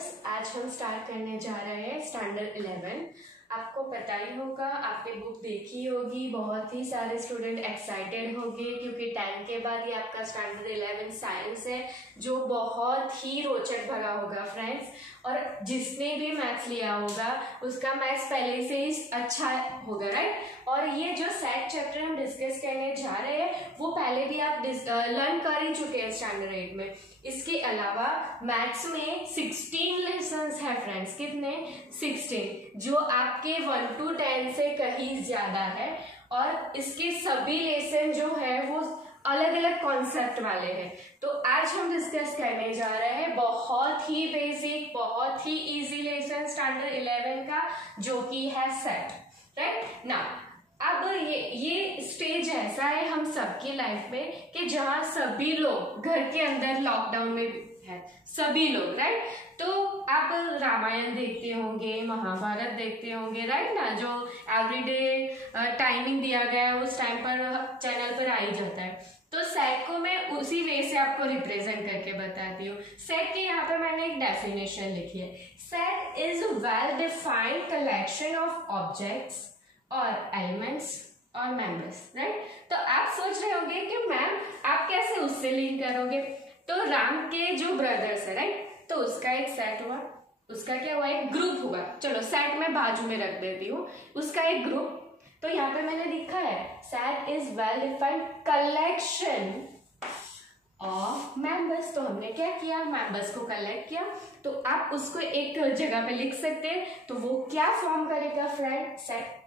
Viewers, आज हम start करने जा रहे हैं स्टैंडर्ड 11। आपको पता ही होगा, आपने बुक देखी होगी, बहुत ही सारे स्टूडेंट एक्साइटेड होंगे क्योंकि 10 के बाद ये आपका स्टैंडर्ड 11 साइंस है जो बहुत ही रोचक भरा होगा फ्रेंड्स। और जिसने भी मैथ्स लिया होगा उसका मैथ्स पहले से ही अच्छा होगा, राइट। और ये जो सेट चैप्टर हम डिस्कस करने जा रहे हैं वो पहले भी आप लर्न कर ही चुके हैं स्टैंडर्ड 8 में। इसके अलावा मैथ्स में 16 लेसन्स है फ्रेंड्स। कितने? 16, जो आपके 1 to 10 से कहीं ज्यादा है। और इसके सभी लेसन जो है वो अलग अलग कॉन्सेप्ट वाले हैं। तो आज हम डिस्कस करने जा रहे हैं बहुत ही बेसिक, बहुत ही इजी लेसन स्टैंडर्ड 11 का, जो कि है सेट, राइट ना। अब ये स्टेज ऐसा है हम सबकी लाइफ में कि जहाँ सभी लोग घर के अंदर लॉकडाउन में है, सभी लोग, राइट। तो आप रामायण देखते होंगे, महाभारत देखते होंगे, राइट ना, जो एवरीडे टाइमिंग दिया गया है उस टाइम पर चैनल पर आ ही जाता है। तो सेट को मैं उसी वे से आपको रिप्रेजेंट करके बताती हूँ। सेट के यहाँ पे मैंने एक डेफिनेशन लिखी है। Set is well defined collection of objects और एलिमेंट्स और मेंबर्स, राइट। तो आप सोच रहे होंगे कि मैम आप कैसे उससे लिंक करोगे। तो राम के जो ब्रदर्स है, राइट, तो उसका एक सेट हुआ, उसका क्या हुआ, एक ग्रुप हुआ। चलो सेट में बाजू में रख देती हूँ, उसका एक ग्रुप। तो यहाँ पे मैंने लिखा है set is well defined collection of members. तो हमने क्या किया, मेंबर्स को कलेक्ट किया। तो आप उसको एक जगह पे लिख सकते हैं। तो वो क्या फॉर्म करेगा फ्रेंड, सेट।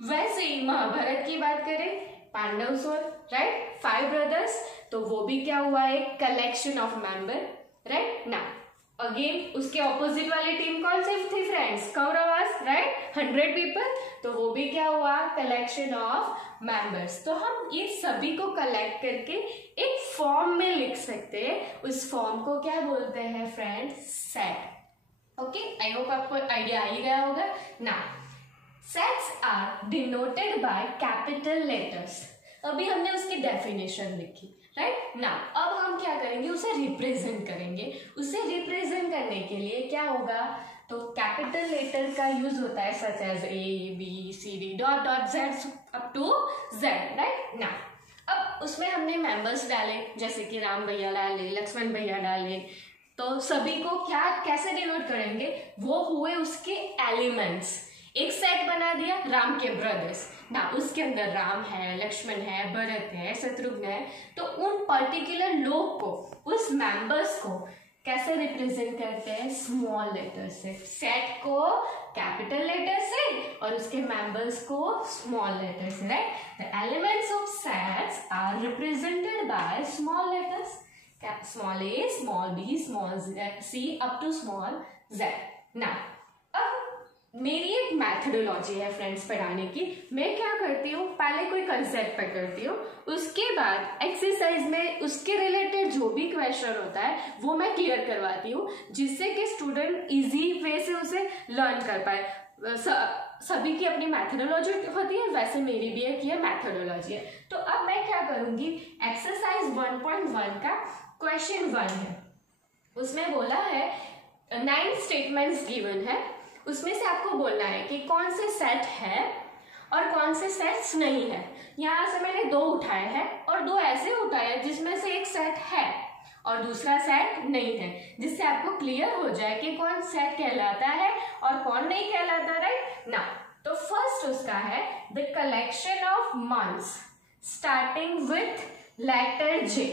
वैसे ही महाभारत की बात करें, पांडव और राइट 5 ब्रदर्स, तो वो भी क्या हुआ, एक कलेक्शन ऑफ मेंबर, राइट ना। अगेन उसके ऑपोजिट वाली टीम कौन सी थी फ्रेंड्स, कौरवास, राइट, 100 पीपल, तो वो भी क्या हुआ, कलेक्शन ऑफ मेंबर्स। तो हम ये सभी को कलेक्ट करके एक फॉर्म में लिख सकते हैं। उस फॉर्म को क्या बोलते हैं friends, set. Okay, I hope आपको आइडिया आ ही गया होगा ना। Sets are denoted by capital letters। अभी हमने उसकी डेफिनेशन लिखी, राइट ना। अब हम क्या करेंगे, उसे रिप्रेजेंट करेंगे। उसे रिप्रेजेंट करने के लिए क्या होगा, तो कैपिटल लेटर का यूज होता है, such as A B C D dot dot Z up to Z, right ना। अब उसमें हमने मेंबर्स डाले, जैसे कि राम भैया डाले, लक्ष्मण भैया डाले। तो सभी को क्या कैसे डिनोट करेंगे, वो हुए उसके एलिमेंट्स। एक सेट बना दिया राम के ब्रदर्स ना, उसके अंदर राम है, लक्ष्मण है, भरत है, शत्रुघ्न है। तो उन पर्टिकुलर लोग को, उस मेंबर्स को कैसे रिप्रेजेंट करते हैं, स्मॉल लेटर से। सेट को कैपिटल लेटर से और उसके मेंबर्स को स्मॉल लेटर से, right. The elements of sets are represented by small letters, small a, small b, small c up to small z ना। मेरी एक मैथडोलॉजी है फ्रेंड्स पढ़ाने की। मैं क्या करती हूँ, पहले कोई कंसेप्ट पकड़ती हूँ, उसके बाद एक्सरसाइज में उसके रिलेटेड जो भी क्वेश्चन होता है वो मैं क्लियर करवाती हूँ, जिससे कि स्टूडेंट इजी वे से उसे लर्न कर पाए। सभी की अपनी मैथडोलॉजी होती है, वैसे मेरी भी एक ये मैथडोलॉजी है। तो अब मैं क्या करूँगी, एक्सरसाइज 1.1 का क्वेश्चन 1 है, उसमें बोला है 9 स्टेटमेंट्स गिवन है। उसमें से आपको बोलना है कि कौन से सेट है और कौन से सेट्स नहीं है। यहाँ से मैंने 2 उठाए हैं और 2 ऐसे उठाए जिसमें से एक सेट है और दूसरा सेट नहीं है, जिससे आपको क्लियर हो जाए कि कौन सेट कहलाता है और कौन नहीं कहलाता, राइट ना। तो फर्स्ट उसका है the collection of months starting with letter J।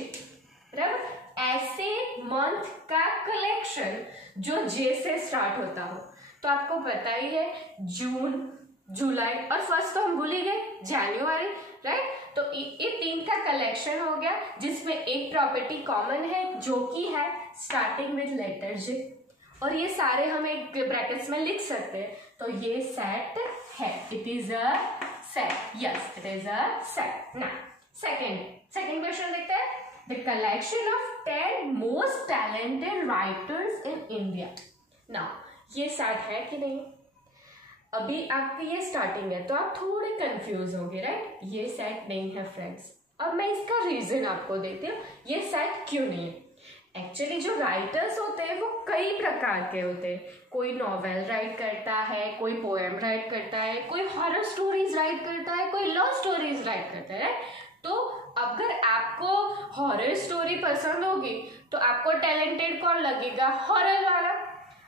ऐसे मंथ का कलेक्शन जो J से स्टार्ट होता हो। तो आपको पता ही है जून, जुलाई और फर्स्ट तो हम भूल ही गए, जनवरी, राइट। तो ये 3 का कलेक्शन हो गया, जिसमें एक प्रॉपर्टी कॉमन है जो कि है स्टार्टिंग विद लेटर J। और ये सारे हम एक ब्रैकेट्स में लिख सकते हैं। तो ये सेट है, it is a set, yes it is a set ना। सेकेंड क्वेश्चन देखते हैं, the collection of 10 most talented writers in India. Now ये सेट है कि नहीं, अभी आपकी ये स्टार्टिंग है तो आप थोड़े कंफ्यूज होंगे, राइट। ये सेट नहीं है फ्रेंड्स। अब मैं इसका रीजन आपको देती हूँ, ये सेट क्यों नहीं है। एक्चुअली जो राइटर्स होते हैं वो कई प्रकार के होते हैं। कोई नॉवेल राइट करता है, कोई पोएम राइट करता है, कोई हॉरर स्टोरीज राइट करता है, कोई लव स्टोरीज राइट करता है। तो अगर आपको हॉरर स्टोरी पसंद होगी तो आपको टैलेंटेड कौन लगेगा? हॉरर वाला।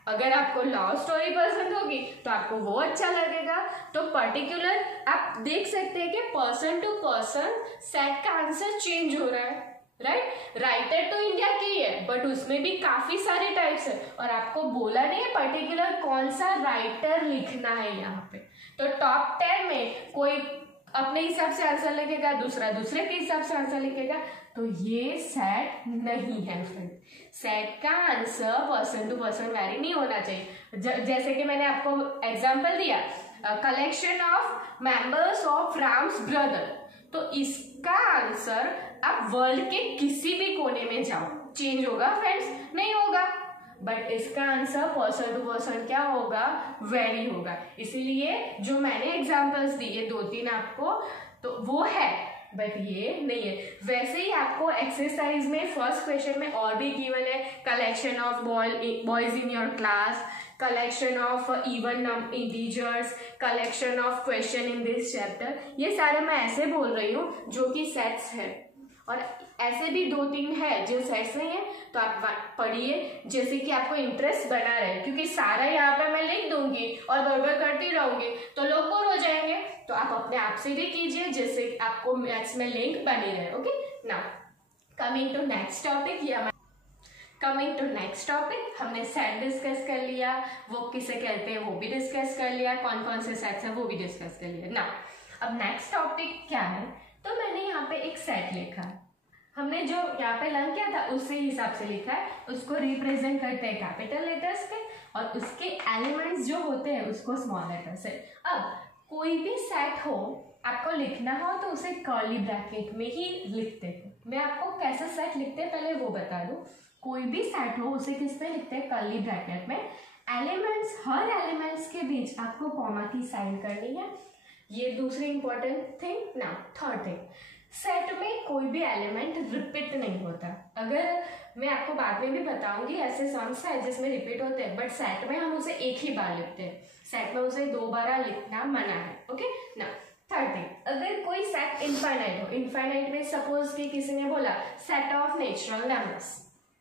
अगर आपको लव स्टोरी पसंद होगी तो आपको वो अच्छा लगेगा। तो पर्टिकुलर आप देख सकते हैं कि पर्सन टू पर्सन सेट का आंसर चेंज हो रहा है, राइट। राइटर तो इंडिया की ही है बट उसमें भी काफी सारे टाइप्स है और आपको बोला नहीं है पर्टिकुलर कौन सा राइटर लिखना है यहाँ पे। तो टॉप 10 में कोई अपने हिसाब से आंसर लिखेगा, दूसरा दूसरे के हिसाब से आंसर लिखेगा, तो ये सेट नहीं है फ्रेंड। सेट का answer person to person vary नहीं होना चाहिए। जैसे कि मैंने आपको एग्जांपल दिया, collection of members of Ram's brother, तो इसका आंसर आप वर्ल्ड के किसी भी कोने में जाओ चेंज होगा फ्रेंड्स? नहीं होगा। बट इसका आंसर पर्सन टू पर्सन क्या होगा? वेरी होगा। इसीलिए जो मैंने एग्जांपल्स दिए 2-3 आपको, तो वो है बट ये नहीं है। वैसे ही आपको एक्सरसाइज में फर्स्ट क्वेश्चन में और भी गिवन है, collection of boys in your class, collection of even integers, collection of question in this chapter. ये सारे मैं ऐसे बोल रही हूँ जो कि सेट्स है, और ऐसे भी 2-3 है जो सेट्स नहीं है, तो आप पढ़िए जैसे कि आपको इंटरेस्ट बना रहे, क्योंकि सारा यहाँ पे मैं लिख दूंगी और बरबर करती रहूंगी तो लोग बोर हो जाएंगे। तो आप अपने आप से भी कीजिए जिससे आपको मैथ्स में लिंक बनी रहे। Okay, now coming to next topic. Coming to next topic, हमने सेट डिस्कस कर लिया, वो किसे कहते हैं वो भी डिस्कस कर लिया, कौन कौन से सेट्स हैं वो भी डिस्कस कर लिया। नाउ अब नेक्स्ट टॉपिक क्या है? तो मैंने यहाँ पे एक सेट लिखा है, हमने जो यहाँ पे लर्न किया था उसी हिसाब से लिखा है, उसको रिप्रेजेंट करते हैं कैपिटल लेटर्स पे और उसके एलिमेंट्स जो होते हैं उसको स्मॉल लेटर से। अब कोई भी सेट हो आपको लिखना हो तो उसे कर्ली ब्रैकेट में ही लिखते हैं। मैं आपको कैसे सेट लिखते हैं पहले वो बता दूं। कोई भी सेट हो उसे किस पे लिखते हैं? कर्ली ब्रैकेट में। एलिमेंट्स, हर एलिमेंट्स के बीच आपको कॉमा की साइन करनी है, ये दूसरी इंपॉर्टेंट थिंग। ना थर्ड थिंग, सेट में कोई भी एलिमेंट रिपीट नहीं होता। अगर मैं आपको बाद में भी बताऊंगी ऐसे सम्स है जिसमें रिपीट होते हैं, बट सेट में हम उसे एक ही बार लिखते हैं, सेट में उसे 2 बार लिखना मना है। ओके ना। थर्ड थिंग, अगर कोई सेट इनफाइनाइट हो, इनफाइनाइट में सपोज कि किसी ने बोला set of natural numbers,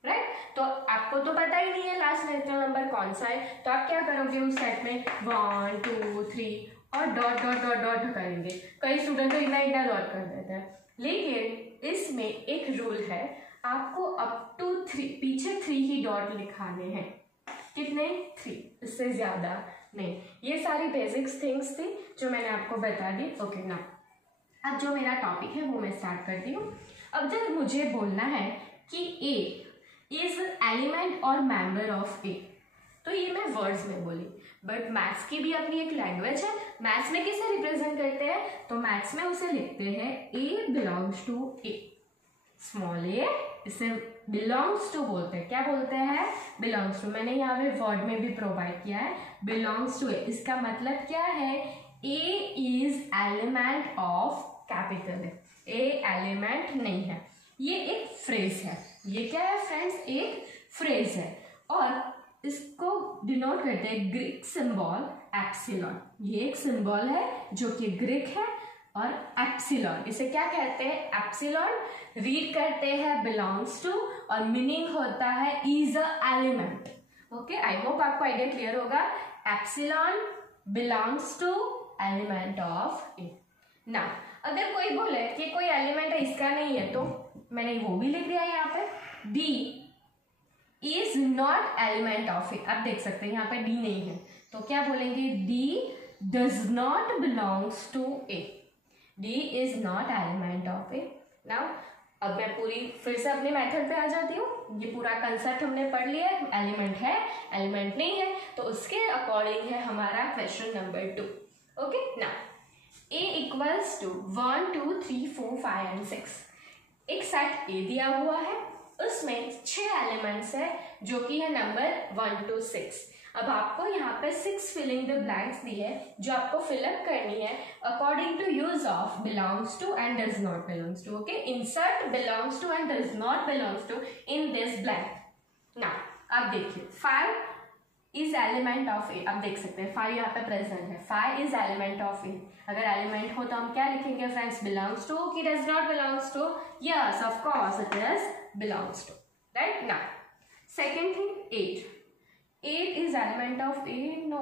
right, तो आपको तो पता ही नहीं है लास्ट नेचुरल नंबर कौन सा है, तो आप क्या करोगे उस सेट में 1 2 3 और डॉट डॉट डॉट डॉट करेंगे। कई स्टूडेंट तो इतना डॉट कर देते हैं, लेकिन इसमें एक रूल है, आपको अप टू 3, पीछे 3 ही डॉट लिखाने हैं। कितने? 3, इससे ज्यादा नहीं। ये सारी बेसिक्स थिंग्स थी जो मैंने आपको बता दी। ओके ना, अब जो मेरा टॉपिक है वो मैं स्टार्ट करती हूँ। अब जब मुझे बोलना है कि ए इज एलिमेंट और मेंबर ऑफ ए, तो ये मैं वर्ड्स में बोली, बट मैथ्स की भी अपनी एक लैंग्वेज है। मैथ्स में किसे रिप्रेजेंट करते हैं? तो मैथ्स में उसे लिखते हैं a belongs to A, small a, इसे बिलोंग्स टू बोलते हैं। क्या बोलते हैं? Belongs to. मैंने यहाँ पे वर्ड में भी प्रोवाइड किया है, बिलोंग्स टू ए। इसका मतलब क्या है? ए इज एलिमेंट ऑफ कैपिटल है, ए एलिमेंट नहीं है। ये एक फ्रेज है। ये क्या है फ्रेंड्स? एक फ्रेज है और इसको डिनोट करते हैं ग्रीक सिंबल एप्सिलॉन। ये एक सिंबल है जो कि ग्रीक है, और एप्सिलॉन इसे क्या कहते हैं? एप्सिलॉन। रीड करते हैं बिलोंग्स टू और मीनिंग होता है is a element. Okay, I hope आपको आइडिया क्लियर होगा। Epsilon belongs to element of A. ना अगर कोई बोले कि कोई एलिमेंट है इसका नहीं है, तो मैंने वो भी लिख दिया यहाँ पे, D is not element of A. आप देख सकते हैं यहाँ पे डी नहीं है, तो क्या बोलेंगे? D does not belongs to A, D is not element of A. Now अब मैं पूरी फिर से अपने मेथड पे आ जाती हूँ। ये पूरा कंसेप्ट हमने पढ़ लिया, एलिमेंट है एलिमेंट नहीं है, तो उसके अकॉर्डिंग है हमारा क्वेश्चन नंबर 2। ओके ना, ए इक्वल्स टू 1 2 3 4 5 एंड 6। एक सेट ए दिया हुआ है, उसमें 6 एलिमेंट्स है जो कि है नंबर 1 to 6। अब आपको यहाँ पे 6 फिलिंग द ब्लैंक्स दी है जो आपको फिलअप करनी है according to use of belongs to and does not belongs to. Okay, insert belongs to and does not belongs to in this blank. देखिए 5 इज एलिमेंट ऑफ ए, अब देख सकते हैं 5 यहाँ पे प्रेजेंट है, 5 इज एलिमेंट ऑफ ए। अगर एलिमेंट हो तो हम क्या लिखेंगे फ्रेंड्स, बिलोंग्स टू कि does not belongs to, yes of course it is belongs to, right. Now second thing 8 is element of A, no,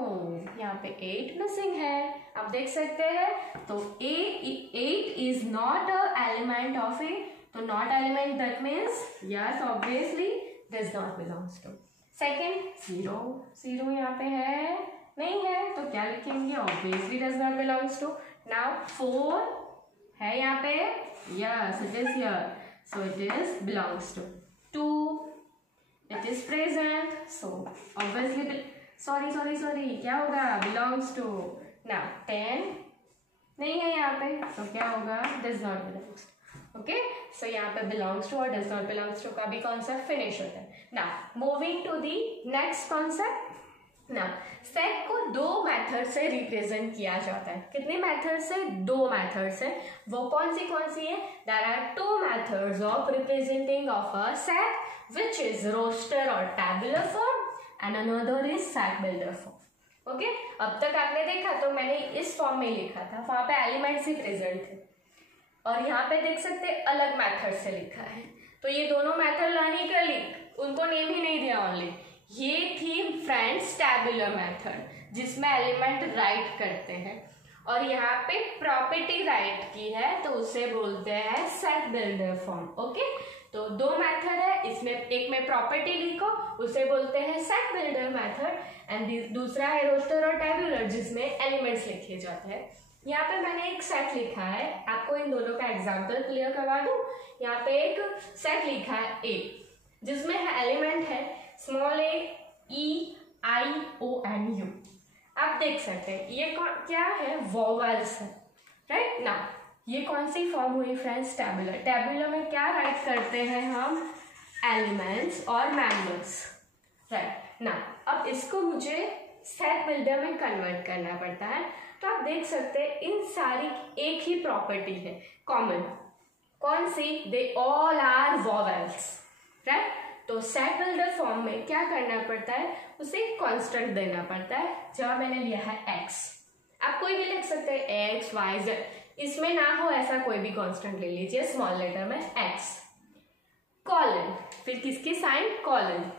यहाँ पे 8 मिसिंग है, आप देख सकते हैं। तो 8 is not a element of A, तो not element that means yes obviously does not belongs to. Second 0 यहाँ पे है नहीं है, तो क्या लिखेंगे, obviously does not belongs to. Now 4 है यहाँ पे, yes it is here, so it is belongs to. 2 it is present, so obviously sorry क्या होगा, belongs to। now 10 नहीं है यहाँ पे, तो क्या होगा, does not belongs to। okay, so यहाँ पे belongs to और does not belongs to का भी कॉन्सेप्ट फिनिश होता है। now moving to the next concept। now set को 2 मेथड से रिप्रेजेंट किया जाता है, कितने मेथड से, 2 मेथड से। वो कौन सी है, there are 2 methods of representing of a set which is roster or tabular form and another is set builder form। Okay, अब तक आपने देखा तो मैंने इस फॉर्म में लिखा था, वहां पे एलिमेंट्स ही प्रेजेंट थे, और यहाँ पे देख सकते अलग मेथड से लिखा है। तो ये दोनों मेथड लॉजिकली उनको नेम ही नहीं दिया ओनली, ये थी फ्रेंड्स टैबुलर मेथड जिसमें एलिमेंट राइट करते हैं, और यहाँ पे प्रॉपर्टी राइट की है तो उसे बोलते हैं सेट बिल्डर फॉर्म। ओके, तो 2 मेथड है, इसमें एक में प्रॉपर्टी लिखो उसे बोलते हैं सेट बिल्डर मेथड, एंड दूसरा है रोस्टर और टैबुलर जिसमें एलिमेंट्स लिखे जाते हैं। यहाँ पे मैंने एक सेट लिखा है, आपको इन दोनों का एग्जांपल क्लियर करवा दूं। यहाँ पे एक सेट लिखा है ए जिसमें एलिमेंट है small a, e, i, o and u। आप देख सकते हैं ये क्या है, वोवेल्स है, राइट। ना ये कौन सी फॉर्म हुई फ्रेंड्स, टैबुलर। टैबुलर में क्या राइट करते हैं हम, एलिमेंट्स और मेंबर्स, राइट। ना अब इसको मुझे सेट बिल्डर में कन्वर्ट करना पड़ता है, तो आप देख सकते हैं इन सारी एक ही प्रॉपर्टी है कॉमन, कौन सी, they all are vowels, right. तो सेट बिल्डर फॉर्म में क्या करना पड़ता है, उसे एक कांस्टेंट देना पड़ता है, जहां मैंने लिया है x। आप कोई भी लिख सकते हैं x, y, z, इसमें ना हो ऐसा कोई भी कांस्टेंट ले लीजिए स्मॉल लेटर में x, कॉलन, फिर किसकी साइन, कॉलन,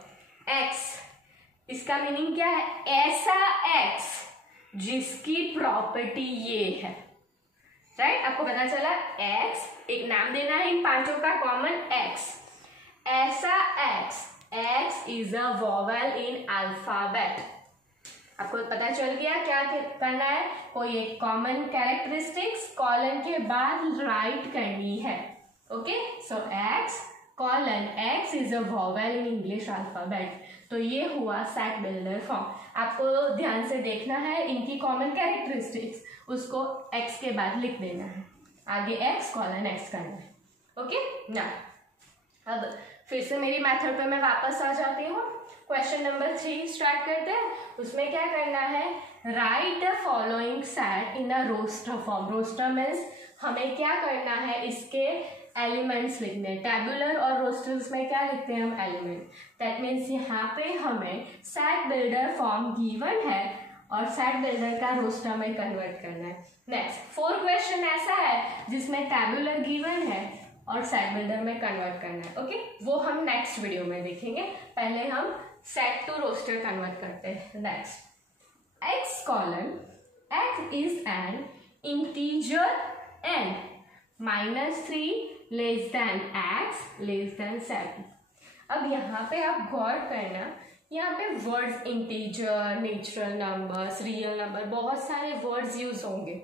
x, इसका मीनिंग क्या है, ऐसा x जिसकी प्रॉपर्टी ये है, राइट। आपको पता चला x, एक नाम देना है इन 5 का कॉमन x, ऐसा x is a vowel in alphabet. आपको पता चल गया क्या करना है, कोई एक कॉमन कैरेक्टरिस्टिक्स कॉलन के बाद राइट करनी है। Okay, so x colon x is a vowel in English alphabet. तो ये हुआ सेट बिल्डर फॉर्म। आपको ध्यान से देखना है, इनकी कॉमन कैरेक्टरिस्टिक्स उसको x के बाद लिख देना है, आगे x कॉलन x करना है। ओके, ना अब फिर से मेरी मेथड पे मैं वापस आ जाती हूँ। क्वेश्चन नंबर 3 स्टार्ट करते हैं। उसमें क्या करना है, write the following set in a roster form. Roster means हमें क्या करना है, इसके एलिमेंट्स लिखने। टैबुलर और रोस्टर्स में क्या लिखते हैं हम, एलिमेंट। दैट मीन्स यहाँ पे हमें सेट बिल्डर फॉर्म गिवन है और सेट बिल्डर का रोस्टर में कन्वर्ट करना है। नेक्स्ट 4 क्वेश्चन ऐसा है जिसमें टैबुलर गिवन है और सेट बिल्डर में कन्वर्ट करना है। ओके, वो हम नेक्स्ट वीडियो में देखेंगे। पहले हम सेट टू रोस्टर कन्वर्ट करते हैं। Next x colon, x is an integer and -3 less than x less than 7। अब यहाँ पे आप गौर करना, यहाँ पे words integer, natural numbers, real number, बहुत सारे वर्ड्स यूज होंगे।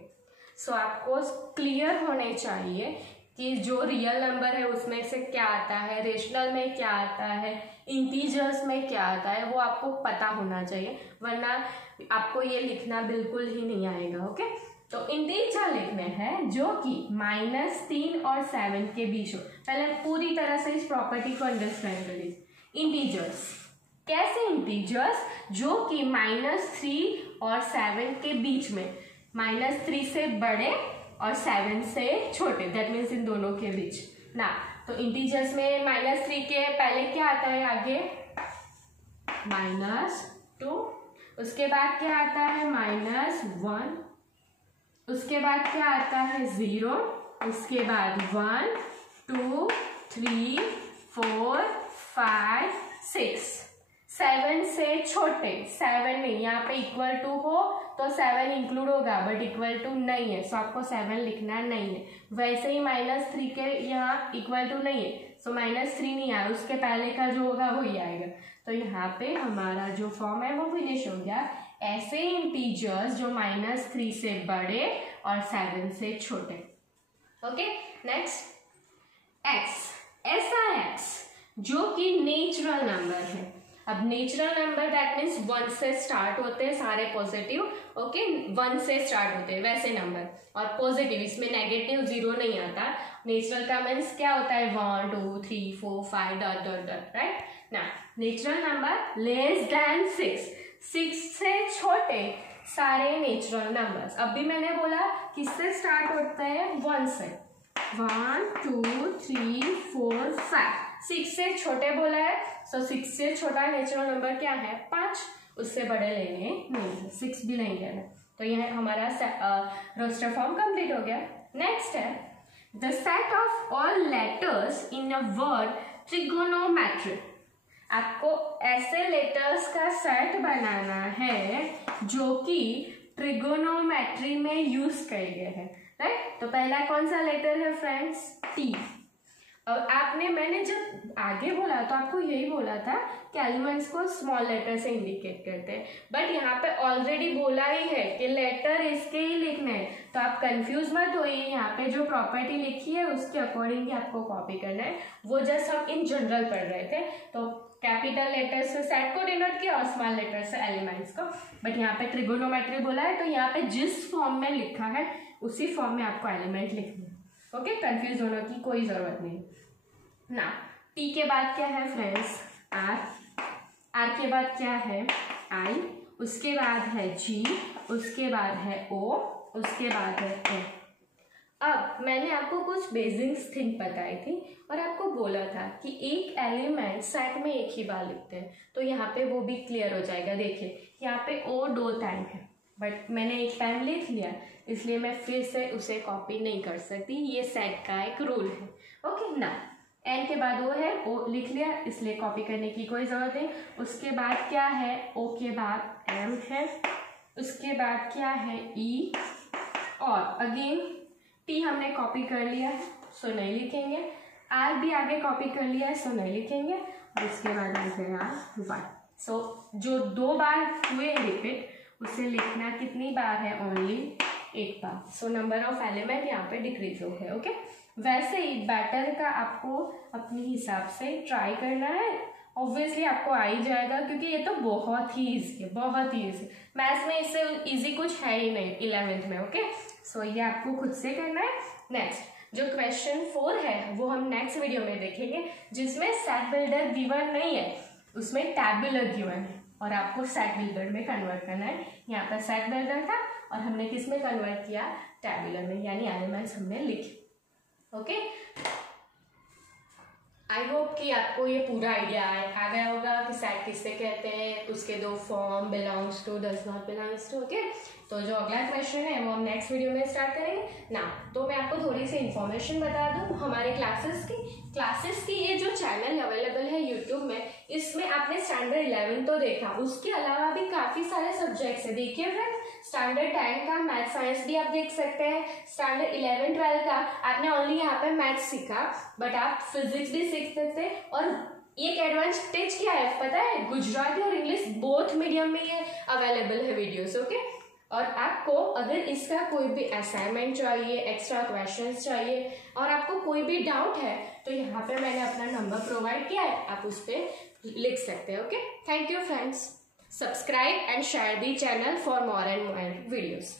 सो आपको क्लियर होने चाहिए कि जो रियल नंबर है उसमें से क्या आता है, रेशनल में क्या आता है, इंटीजर्स में क्या आता है, वो आपको पता होना चाहिए, वरना आपको ये लिखना बिल्कुल ही नहीं आएगा। ओके, तो इंटीजर लिखने हैं जो कि -3 और 7 के बीच हो। पहले पूरी तरह से इस प्रॉपर्टी को अंडरस्टैंड कर लीजिए। इंटीजर्स कैसे, इंटीजर्स जो कि -3 और 7 के बीच में, -3 से बड़े और 7 से छोटे, दैट मीन्स इन दोनों के बीच ना। तो इंटीजर्स में -3 के पहले क्या आता है, आगे -2, उसके बाद क्या आता है -1, उसके बाद क्या आता है 0, उसके बाद 1 2 3 4 5 6, 7 से छोटे, 7 नहीं, यहाँ पे =2 हो तो 7 इंक्लूड होगा, बट =2 नहीं है, सो आपको 7 लिखना नहीं है। वैसे ही -3 के यहाँ =2 नहीं है, सो -3 नहीं आया, उसके पहले का जो होगा वही आएगा। तो यहाँ पे हमारा जो फॉर्म है वो फिनिश हो गया। ऐसे इंटीजर्स जो -3 से बड़े और 7 से छोटे। ओके, नेक्स्ट x, ऐसा x जो कि नेचुरल नंबर है। अब नेचुरल नंबर दैट मीन्स 1 से स्टार्ट होते हैं सारे पॉजिटिव, ओके 1 से स्टार्ट होते हैं वैसे नंबर, और पॉजिटिव इसमें नेगेटिव 0 नहीं आता। नेचुरल का मीन्स क्या होता है 1 2 3 4 5 डॉट डॉट डॉट, राइट ना। नेचुरल नंबर लेस देन 6 से छोटे सारे नेचुरल नंबर्स। अब भी मैंने बोला किससे स्टार्ट होता है 1 से, 1 2 3 4 5, 6 से छोटे बोला है, सो 6 से छोटा नेचुरल नंबर क्या है 5, उससे बड़े लेंगे नहीं, 6 भी नहीं लेना। तो यह हमारा रोस्टर फॉर्म कंप्लीट हो गया। नेक्स्ट है the set of all letters in a word trigonometry. आपको ऐसे लेटर्स का सेट बनाना है जो कि ट्रिगोनोमेट्री में यूज किए गए हैं, राइट। तो पहला कौन सा लेटर है फ्रेंड्स टी। और आपने मैंने जब आगे बोला तो आपको यही बोला था कि एलिमेंट्स को स्मॉल लेटर से इंडिकेट करते हैं, बट यहाँ पे ऑलरेडी बोला ही है कि लेटर इसके ही लिखने हैं, तो आप कंफ्यूज मत होइए। यहाँ पे जो प्रॉपर्टी लिखी है उसके अकॉर्डिंग ही आपको कॉपी करना है। वो जस्ट हम इन जनरल पढ़ रहे थे, तो कैपिटल लेटर से सेट को डिनोट किया और स्मॉल लेटर से एलिमेंट्स को, बट यहाँ पे ट्रिगोनोमेट्री बोला है तो यहाँ पे जिस फॉर्म में लिखा है उसी फॉर्म में आपको एलिमेंट लिखना है। ओके, कंफ्यूज होने की कोई जरूरत नहीं ना। टी के बाद क्या है फ्रेंड्स आर, आर के बाद क्या है आई, उसके बाद है जी, उसके बाद है ओ, उसके बाद है ए। अब मैंने आपको कुछ बेसिक्स थिंग बताई थी और आपको बोला था कि एक एलिमेंट सेट में एक ही बार लिखते हैं, तो यहाँ पे वो भी क्लियर हो जाएगा। देखिए यहाँ पे ओ 2 टाइम है, बट मैंने एक टाइम लिख लिया इसलिए मैं फिर से उसे कॉपी नहीं कर सकती, ये सेट का एक रूल है। ओके ना, एन के बाद ओ है, ओ लिख लिया इसलिए कॉपी करने की कोई ज़रूरत नहीं। उसके बाद क्या है ओ के बाद एम है, उसके बाद क्या है ई, और अगेन टी हमने कॉपी कर लिया है सो नहीं लिखेंगे, आर भी आगे कॉपी कर लिया है सो नहीं लिखेंगे, और उसके बाद लिखेगा वन। सो जो 2 बार हुए रिपीट उसे लिखना कितनी बार है only 1 bar. So number of element यहाँ पे डिक्रीज हो गए। ओके, वैसे ही बैटर का आपको अपने हिसाब से ट्राई करना है, ऑब्वियसली आपको आ ही जाएगा क्योंकि ये तो बहुत ही ईजी है, बहुत ही ईजी। मैथ्स में इससे इजी कुछ है ही नहीं 11th में। ओके, सो ये आपको खुद से करना है। नेक्स्ट जो क्वेश्चन 4 है वो हम नेक्स्ट वीडियो में देखेंगे, जिसमें सेट बिल्डर गिवन नहीं है, उसमें टैबुलर गिवन है और आपको सेट बिल्डर में कन्वर्ट करना है। यहाँ पर सेट बिल्डर था और हमने किस में कन्वर्ट किया टैबुलर में, यानी एलिमेंट्स हमने लिखे। ओके, आई होप कि आपको ये पूरा आइडिया आ गया होगा कि सेट किससे कहते हैं, उसके 2 form, belongs to, does not belongs to. Okay, तो जो अगला क्वेश्चन है वो हम नेक्स्ट वीडियो में स्टार्ट करेंगे ना। तो मैं आपको थोड़ी सी इन्फॉर्मेशन बता दूं हमारे क्लासेस की ये जो चैनल अवेलेबल है यूट्यूब में, इसमें आपने स्टैंडर्ड 11 तो देखा, उसके अलावा भी काफ़ी सारे सब्जेक्ट्स है। देखिए फ्रेंड, स्टैंडर्ड 10 का मैथ साइंस भी आप देख सकते हैं, स्टैंडर्ड 11 12 का आपने ओनली यहाँ पे मैथ सीखा, बट आप फिजिक्स भी सीख सकते हैं। और एक एडवांटेज क्या है पता है, गुजराती और इंग्लिश बोथ मीडियम में ये अवेलेबल है वीडियोस। ओके, और आपको अगर इसका कोई भी असाइनमेंट चाहिए, एक्स्ट्रा क्वेश्चंस चाहिए और आपको कोई भी डाउट है तो यहाँ पे मैंने अपना नंबर प्रोवाइड किया है, आप उस पर लिख सकते हैं। Okay, thank you friends, subscribe and share the channel for more and more videos.